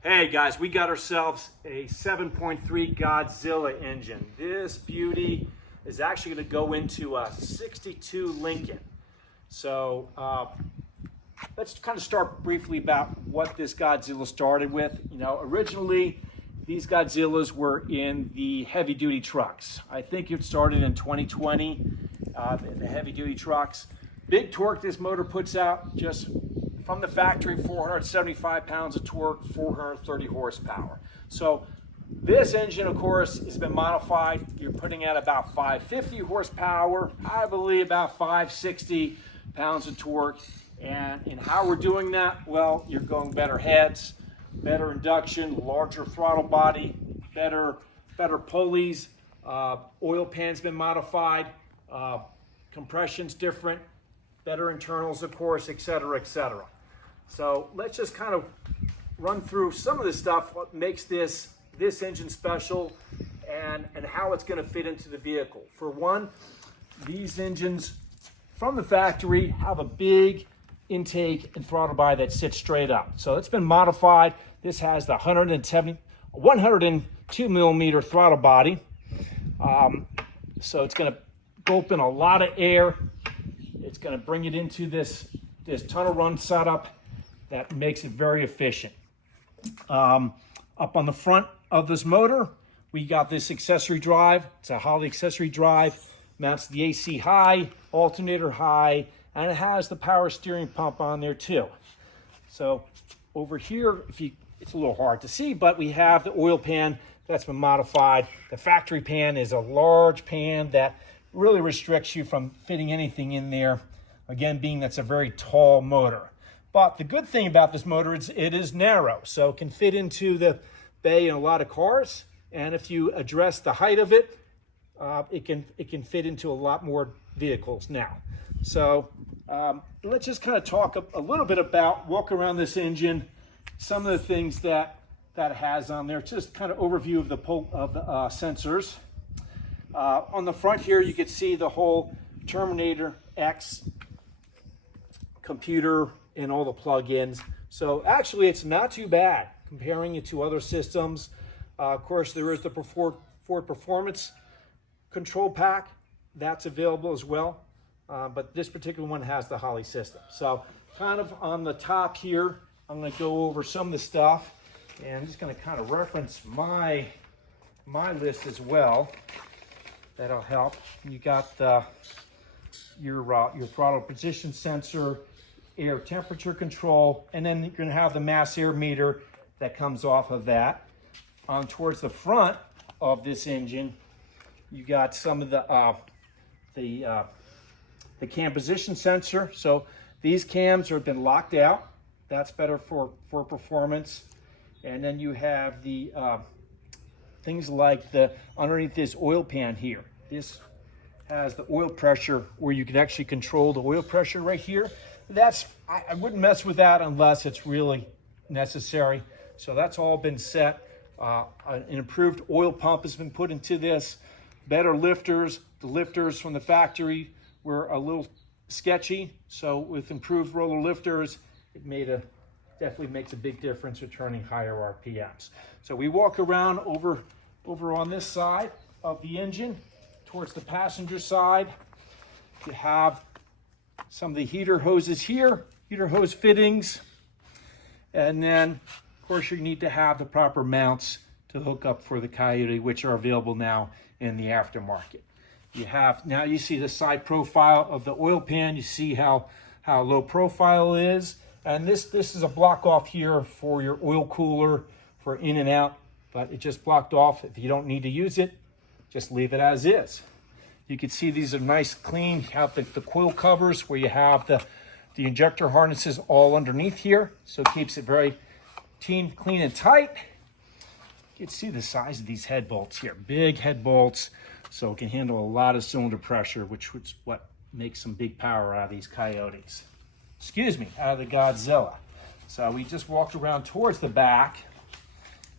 Hey guys, we got ourselves a 7.3 Godzilla engine. This beauty is actually going to go into a 62 Lincoln. So let's kind of start briefly about what this Godzilla started with. You know, originally these Godzillas were in the heavy duty trucks. I think it started in 2020 in the heavy duty trucks. Big torque this motor puts out, just from the factory, 475 pounds of torque, 430 horsepower. So this engine, of course, has been modified. You're putting out about 550 horsepower, I believe about 560 pounds of torque. And in how we're doing that, well, you're going better heads, better induction, larger throttle body, better pulleys, oil pan's been modified, compression's different, better internals, of course, et cetera, et cetera. So let's just kind of run through some of the stuff, what makes this engine special and how it's going to fit into the vehicle. For one, these engines from the factory have a big intake and throttle body that sits straight up. So it's been modified. This has the 102 millimeter throttle body. So it's going to gulp in a lot of air. It's going to bring it into this tunnel run setup that makes it very efficient. Up on the front of this motor, we got this accessory drive. It's a Holley accessory drive. Mounts the AC high, alternator high, and it has the power steering pump on there too. So over here, it's a little hard to see, but we have the oil pan that's been modified. The factory pan is a large pan that really restricts you from fitting anything in there. Again, being that's a very tall motor. But the good thing about this motor is it is narrow, so it can fit into the bay in a lot of cars. And if you address the height of it, it can fit into a lot more vehicles now. So let's just kind of talk a little bit about, walk around this engine, some of the things that it has on there. Just kind of overview of the sensors. On the front here, you can see the whole Terminator X computer and all the plugins. So actually, it's not too bad comparing it to other systems. Of course, there is the Ford Performance control pack that's available as well. But this particular one has the Holley system. So kind of on the top here, I'm going to go over some of the stuff, and I'm just going to kind of reference my list as well. That'll help. You got your throttle position sensor, air temperature control, and then you're going to have the mass air meter that comes off of that. Towards the front of this engine, you got some of the cam position sensor. So these cams have been locked out. That's better for performance. And then you have the things like underneath this oil pan here. This has the oil pressure where you can actually control the oil pressure right here. I wouldn't mess with that unless it's really necessary. So that's all been set. An improved oil pump has been put into this. Better lifters. The lifters from the factory were a little sketchy. So with improved roller lifters, it definitely makes a big difference returning higher RPMs. So we walk around over on this side of the engine towards the passenger side. You have some of the heater hoses here, heater hose fittings. And then, of course, you need to have the proper mounts to hook up for the Coyote, which are available now in the aftermarket. Now you see the side profile of the oil pan. You see how low profile it is. And this is a block off here for your oil cooler for in and out, but it just blocked off. If you don't need to use it, just leave it as is. You can see these are nice, clean. You have the coil covers where you have the injector harnesses all underneath here. So it keeps it very clean and tight. You can see the size of these head bolts here. Big head bolts, so it can handle a lot of cylinder pressure, which is what makes some big power out of these Coyotes. Out of the Godzilla. So we just walked around towards the back,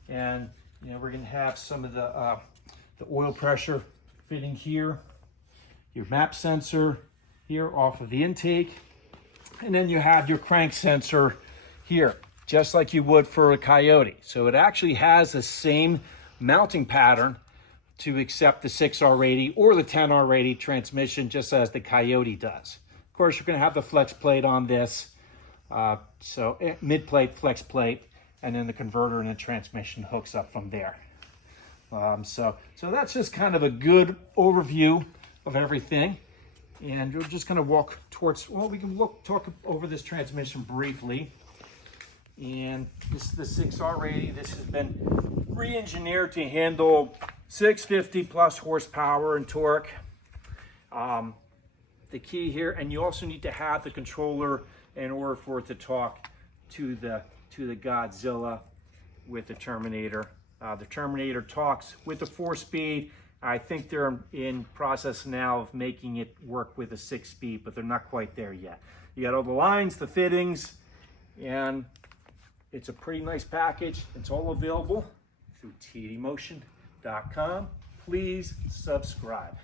and we're going to have some of the oil pressure fitting here. Your map sensor here off of the intake, and then you have your crank sensor here just like you would for a Coyote. So it actually has the same mounting pattern to accept the 6R80 or the 10R80 transmission, just as the Coyote does. Of course, you're going to have the flex plate on this, so mid plate, flex plate, and then the converter and the transmission hooks up from there. So that's just kind of a good overview of everything. And we're just going to walk towards, well, we can talk over this transmission briefly. And this is the 6R80. This has been re-engineered to handle 650 plus horsepower and torque. The key here, and you also need to have the controller in order for it to talk to the Godzilla with the Terminator. The Terminator talks with the 4-speed. I think they're in process now of making it work with a 6-speed, but they're not quite there yet. You got all the lines, the fittings, and it's a pretty nice package. It's all available through tdmotion.com. Please subscribe.